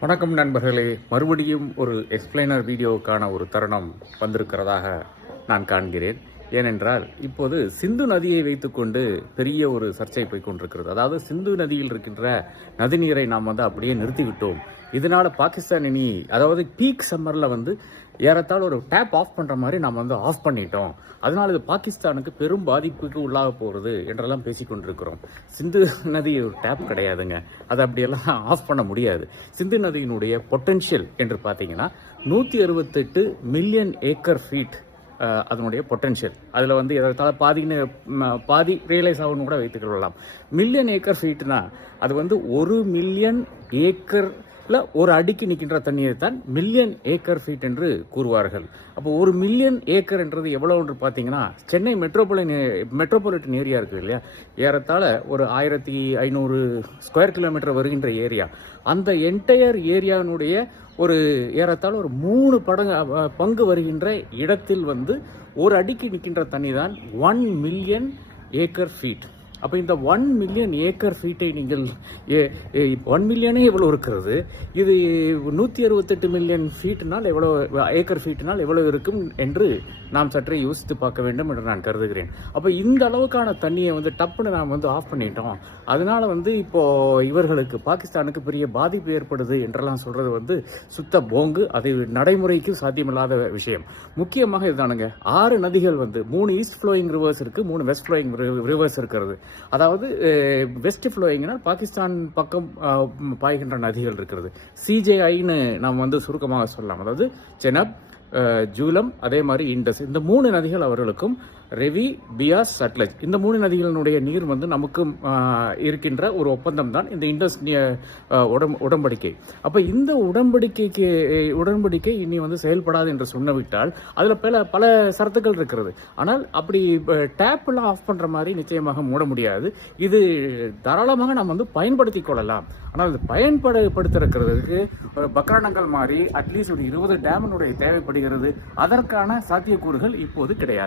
வணக்கம் நண்பர்களே, மறுபடியும் ஒரு எக்ஸ்பிளைனர் வீடியோவுக்கான ஒரு தருணம் வந்திருக்கிறதாக நான் காண்கிறேன். ஏனென்றால் இப்போது சிந்து நதியை வைத்துக்கொண்டு பெரிய ஒரு சர்ச்சை போய்கொண்டிருக்கிறது. அதாவது சிந்து நதியில் இருக்கின்ற நதிநீரை நாம் அப்படியே நிறுத்திவிட்டோம். இதனால பாகிஸ்தான் இனி அதாவது பீக் சம்மரில் ஏறத்தாழ ஒரு டேப் ஆஃப் பண்ணுற மாதிரி நாம் ஆஃப் பண்ணிட்டோம். அதனால் இது பாகிஸ்தானுக்கு பெரும் பாதிப்புக்கு உள்ளாக போகிறது என்றெல்லாம் பேசிக்கொண்டிருக்கிறோம். சிந்து நதி ஒரு டேப் கிடையாதுங்க, அதை அப்படியெல்லாம் ஆஃப் பண்ண முடியாது. சிந்து நதியினுடைய பொட்டென்ஷியல் என்று பார்த்தீங்கன்னா 168 மில்லியன் ஏக்கர் ஃபீட் அதனுடைய பொட்டென்ஷியல். அதில் ஏதாவது பாதி ரியலைஸ் ஆகணும் கூட வைத்துக் கொள்ளலாம். மில்லியன் ஏக்கர் ஃபீட்னா அது 1 மில்லியன் ஏக்கர்ல ஒரு அடிக்கு நிற்கின்ற தண்ணீரை தான் மில்லியன் ஏக்கர் ஃபீட் என்று கூறுவார்கள். அப்போ 1 மில்லியன் ஏக்கர் என்றது எவ்வளவு என்று பார்த்தீங்கன்னா, சென்னை மெட்ரோபாலிட்டன் ஏரியா இருக்கு இல்லையா, ஏறத்தாழ ஒரு 1500 ஸ்கொயர் கிலோமீட்டர் வருகின்ற ஏரியா. அந்த என்டையர் ஏரியாவினுடைய ஒரு ஏறத்தாழ ஒரு 3 பங்கு வருகின்ற இடத்தில் ஒரு அடிக்கு நிற்கின்ற தண்ணி தான் 1 மில்லியன் ஏக்கர் ஃபீட். அப்போ இந்த 1 மில்லியன் ஏக்கர் ஃபீட்டை நீங்கள் 1 மில்லியனே எவ்வளோ இருக்கிறது, இது 168 மில்லியன் ஃபீட்னால் எவ்வளோ ஏக்கர் ஃபீட்னால் எவ்வளோ இருக்கும் என்று நாம் சற்றே யோசித்து பார்க்க வேண்டும் என்று நான் கருதுகிறேன். அப்போ இந்த அளவுக்கான தண்ணியை டப்புன்னு நாம் ஆஃப் பண்ணிட்டோம். அதனால இப்போ இவர்களுக்கு பாகிஸ்தானுக்கு பெரிய பாதிப்பு ஏற்படுது என்றெல்லாம் சொல்றது சுத்த போங்கு. அது நடைமுறைக்கு சாத்தியமில்லாத விஷயம். முக்கியமாக இதுதானுங்க, 6 நதிகள் 3 ஈஸ்ட் ஃப்ளோயிங் ரிவர்ஸ் இருக்கு, 3 வெஸ்ட் ஃப்ளோயிங் ரிவர்ஸ் இருக்கிறது. அதாவது வெஸ்ட் ஃப்ளோயிங்னா பாகிஸ்தான் பக்கம் பாய்கின்ற நதிகள் இருக்கிறது. சிஜேஐன்னு நாம் சுருக்கமாக சொல்லலாம். அதாவது செனப், ஜூலம், அதே மாதிரி இண்டஸ், இந்த 3 நதிகள் அவர்களுக்கும், ரெவி, பியாஸ், சட்லஜ், இந்த 3 நதிகளினுடைய நீர் நமக்கும் இருக்கின்ற ஒரு ஒப்பந்தம் தான் இந்த இண்டஸ் உடன்படிக்கை. அப்ப இந்த உடன்படிக்கை இனி செயல்படாது என்று சொன்னவிட்டால் அதுல பல சரத்துக்கள் இருக்கிறது. ஆனால் அப்படி டேப் எல்லாம் ஆஃப் பண்ற மாதிரி நிச்சயமாக மூட முடியாது. இது தாராளமாக நாம் பயன்படுத்தி கொள்ளலாம். ஆனால் அது பயன்படுத்துறதுக்கு பக்ரானங்கள் மாதிரி அட்லீஸ்ட் ஒரு 20 டேமினுடைய தேவைப்படுகிறது. அதற்கான சாத்தியக்கூறுகள் இப்போது கிடையாது.